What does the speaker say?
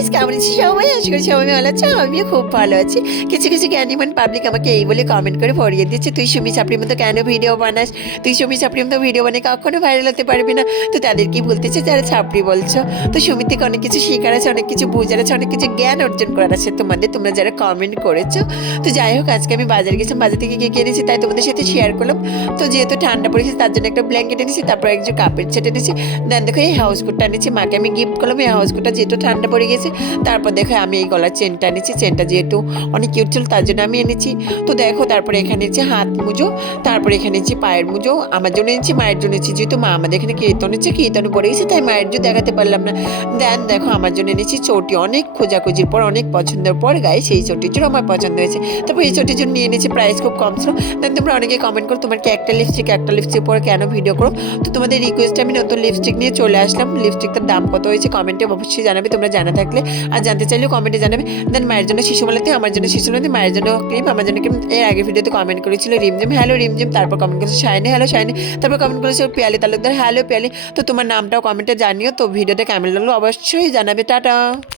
Guys, কেমন আছি সবাই? আশা করি সবাই ভালো আছে। আমিও খুব ভালো আছি। কিছু কিছু জ্ঞানীমান পাবলিক আমাকে এই বলে কমেন্ট করে ভরিয়ে দিচ্ছে, তুই সুমি চাপড়ির মতো কেন ভিডিও বানাস? তুই সুমি চাপড়ির মতো ভিডিও বানিয়ে কখনো ভাইরাল হতে পারবি না। তো তাদেরকেই বলতেছে যারা ছাপড়ি বলছো। তো সুমির থেকে অনেক কিছু শেখার আছে, অনেক কিছু বোঝার আছে, অনেক কিছু জ্ঞান অর্জন করার আছে তোমরা যারা কমেন্ট করেছো। তো যাই হোক, আজকে আমি বাজারে গেছিলাম, বাজার থেকে কি এনেছি তাই তোমাদের সাথে শেয়ার করলাম। তো যেহেতু ঠান্ডা পড়েছে তার জন্য একটা ব্ল্যাঙ্কেট এনেছি, তারপর একজন কাপড় সেট এনেছি। দেন দেখো এই হাউস কোটটা এনেছি, মাকে আমি গিফট করলাম এই হাউস কোটটা, যেহেতু ঠান্ডা পড়ে গেছে। তারপর দেখো আমি এই গলার চেনটা এনেছি, চেনটা যেহেতু অনেক কিউট ছিল তার জন্য আমি এনেছি। তো দেখো তারপরে এখানে এনেছি হাত মুজো, তারপরে এখানে এনেছি পায়ের মুজো, আমার জন্য এনেছি, মায়ের জন্য এনেছি, যেহেতু মা আমাদের এখানে কীর্তন হচ্ছে, কীর্তনে পড়ে গেছে তাই মায়ের জন্য দেখাতে পারলাম না। দেন দেখো আমার জন্য এনেছি চটি, অনেক খোঁজাখুঁজির পর অনেক পছন্দের পর গায়ে সেই চটির জন্য আমার পছন্দ হয়েছে। তারপর এই চটির জন্য নিয়ে এনেছি, প্রাইস খুব কম ছিল। দেন তোমরা অনেকে কমেন্ট করো তোমার কি একটা লিপস্টিক পরে কেন ভিডিও করো। তো তোমাদের রিকোয়েস্টে আমি নতুন লিপস্টিক নিয়ে চলে আসলাম। লিপস্টিকটার দাম কত হয়েছে কমেন্টে অবশ্যই জানাবে, তোমরা জানা থাকলে, আর জানতে চাইলেও কমেন্টে জানাবে। দেন মায়ের জন্য শিশুমালাতে, আমার জন্য শিশুমালাতে, মায়ের জন্য ক্রিম, আমার জন্য ক্রিম। এর আগে ভিডিওতে কমেন্ট করেছিল রিমঝিম, হ্যালো রিমঝিম। তারপর কমেন্ট করেছে শাইনি, হ্যালো শাইনি। তারপর কমেন্ট করেছে পিয়ালি তালুকদার, হ্যালো পিয়ালি। তো তোমার নামটাও কমেন্টে জানিও। তো ভিডিওটা কেমন লাগলো অবশ্যই জানাবে। টাটা।